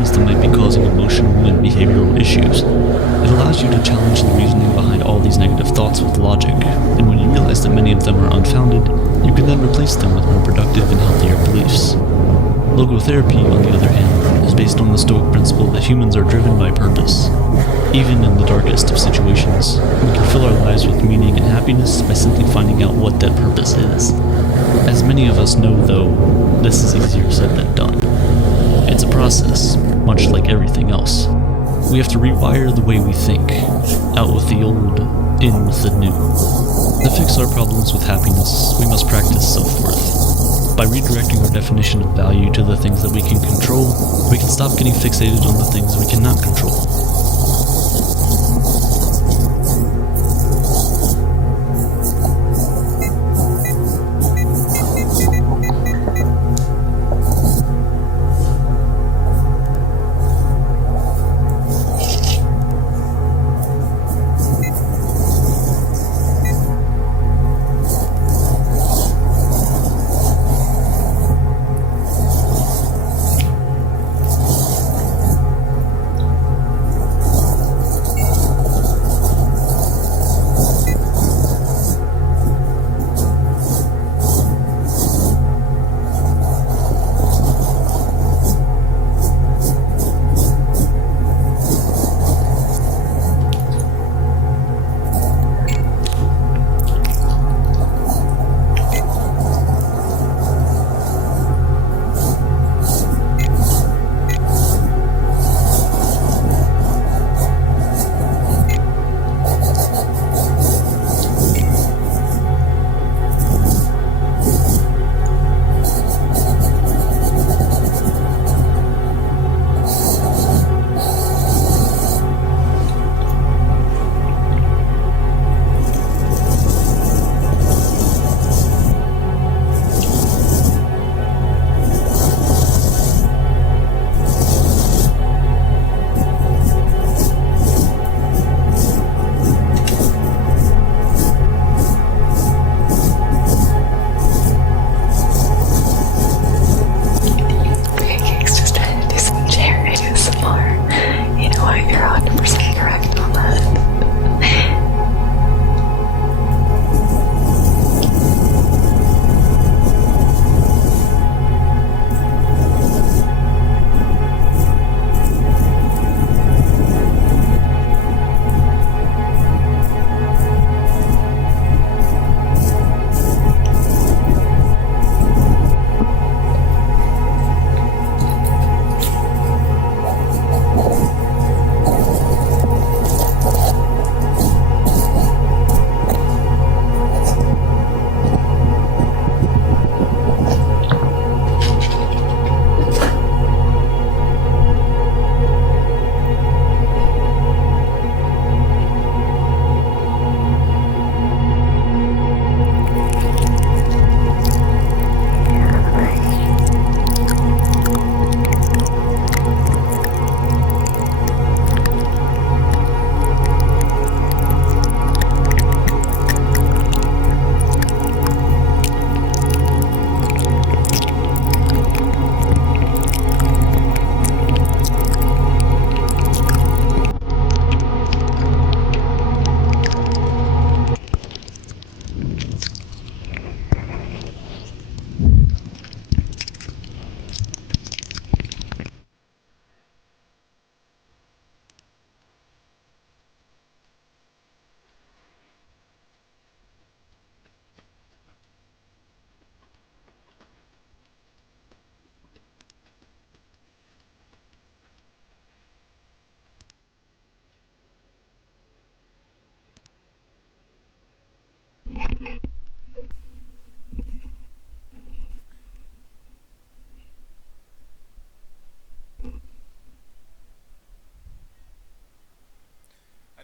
patterns that might be causing emotional and behavioral issues. It allows you to challenge the reasoning behind all these negative thoughts with logic, and when you realize that many of them are unfounded, you can then replace them with more productive and healthier beliefs. Logotherapy, on the other hand, is based on the Stoic principle that humans are driven by purpose. Even in the darkest of situations, we can fill our lives with meaning and happiness by simply finding out what that purpose is. As many of us know, though, this is easier said than done. It's a process, much like everything else. We have to rewire the way we think, out with the old, in with the new. To fix our problems with happiness, we must practice self-worth. By redirecting our definition of value to the things that we can control, we can stop getting fixated on the things we cannot control.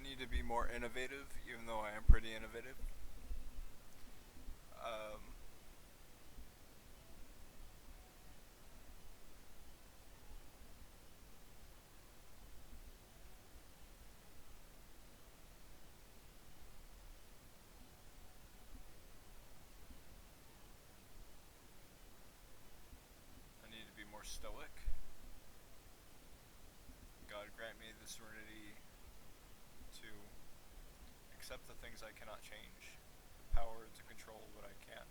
Need to be more innovative, even though I am pretty innovative. I need to be more stoic. accept the things I cannot change, the power to control what I can,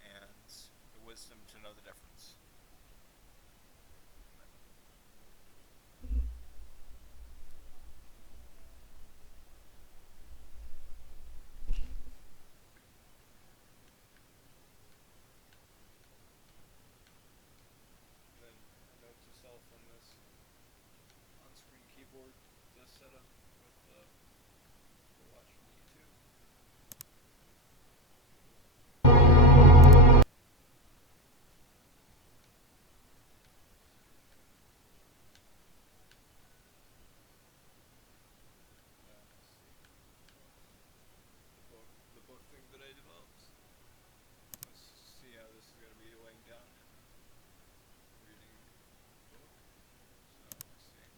and the wisdom to know the difference. And then a note to self on this on-screen keyboard does set up with the watch from YouTube. The book thing that I developed. Let's see how this is going to be laying down reading the book. So let's see.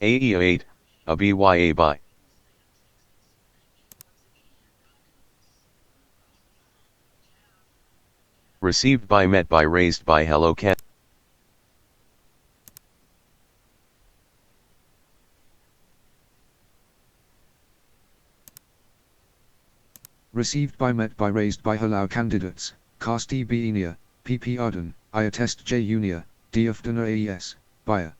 AE8, a BYA by. Received by, met by, raised by, hello can. Received by, met by, raised by, hello candidates, cast E B Enia, PP Arden, I attest J Unia, D Oftener AES, Buyer.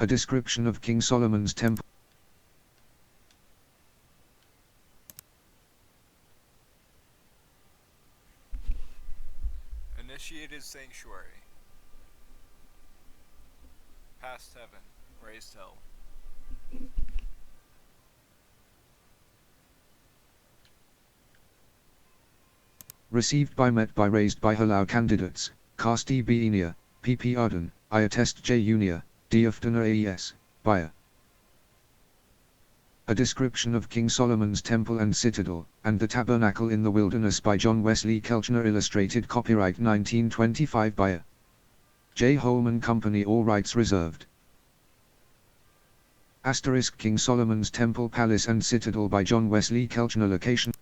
A description of King Solomon's temple. Initiated sanctuary. Past heaven. Raised hell. Received by, met by, raised by, hello candidates, cast E B Enia, PP Arden, I attest J Unia, D Oftener AES, Buyer. A description of King Solomon's temple and citadel, and the tabernacle in the wilderness by John Wesley Kelchner, illustrated, copyright 1925 by J. Holman Company, all rights reserved. Asterisk King Solomon's Temple, Palace and Citadel by John Wesley Kelchner, location.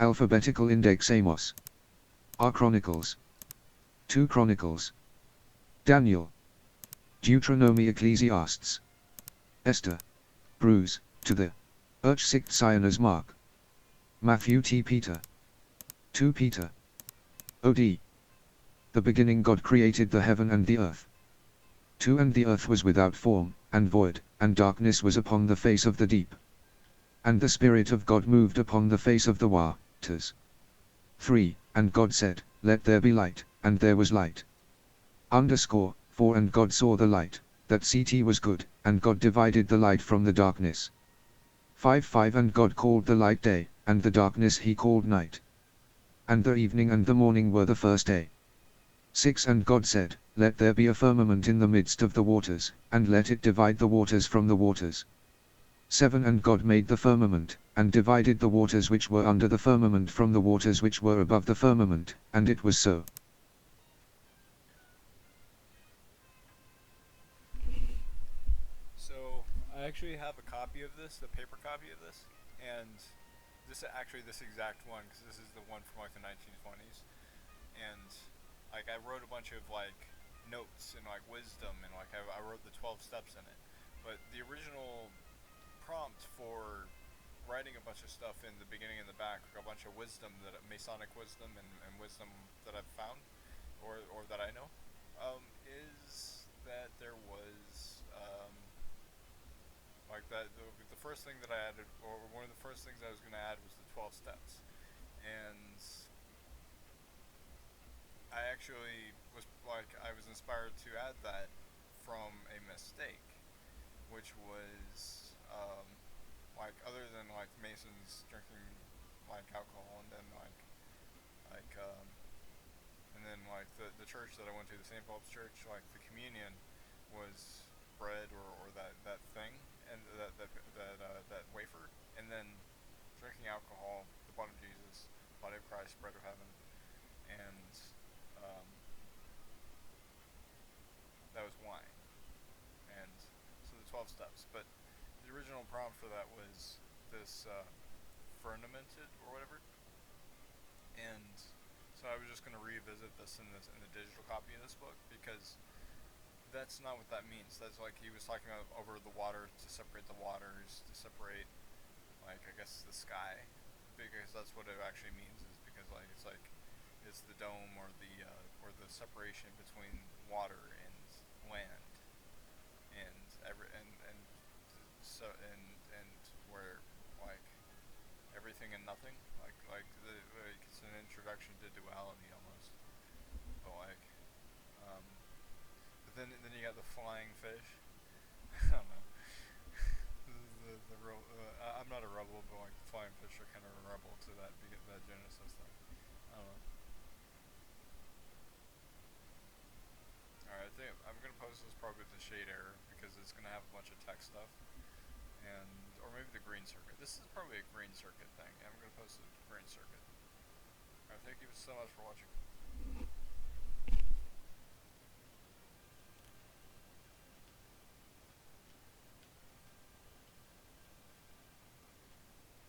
Alphabetical index Amos. R. Chronicles. 2 Chronicles. Daniel. Deuteronomy, Ecclesiastes. Esther. Bruce, to the Erchsicht Zioner's Mark. Matthew T. Peter. 2 Peter. O.D. The beginning God created the heaven and the earth. 2 And the earth was without form, and void, and darkness was upon the face of the deep. And the Spirit of God moved upon the face of the waters. 3 And God said, Let there be light, and there was light. 4 And God saw the light, that CT was good, and God divided the light from the darkness. 5 And God called the light day, and the darkness he called night. And the evening and the morning were the first day. 6. And God said, Let there be a firmament in the midst of the waters, and let it divide the waters from the waters. 7. And God made the firmament, and divided the waters which were under the firmament from the waters which were above the firmament, and it was so. So I actually have a copy of this, the paper copy of this, and this exact one, because this is the one from like the 1920s, and like I wrote a bunch of like notes and like wisdom, and like I wrote the 12 steps in it, but the original prompt for writing a bunch of stuff in the beginning and the back, like a bunch of wisdom, that Masonic wisdom and wisdom that I've found, or that I know, is that there was like that the first thing that I added, or one of the first things I was going to add, was the 12 steps, and I actually I was inspired to add that from a mistake, which was like, other than like Masons drinking like alcohol, and then and then like the church that I went to, the St. Philip's Church, like the communion was bread, or that thing, and that wafer, and then drinking alcohol, the blood of Jesus, body of Christ, bread of heaven, and um, that was wine, and so the 12 steps. But the original prompt for that was this fermented or whatever, and so I was just going to revisit this in the digital copy of this book, because that's not what that means. That's like he was talking about over the water, to separate the waters, to separate, like, I guess, the sky, because that's what it actually means, is because like it's the dome, or the separation between water and land, and so and where, like, everything and nothing, like it's an introduction to duality almost, but like um, but then you got the flying fish. I don't know. the real. I'm not a rebel, but like the flying fish are kind of a rebel to that Genesis thing. I don't know. All right, I think I'm gonna post this probably with the shade error, because it's gonna have a bunch of text stuff, and or maybe the green circuit. This is probably a green circuit thing. I'm gonna post it with green circuit. All right, thank you so much for watching.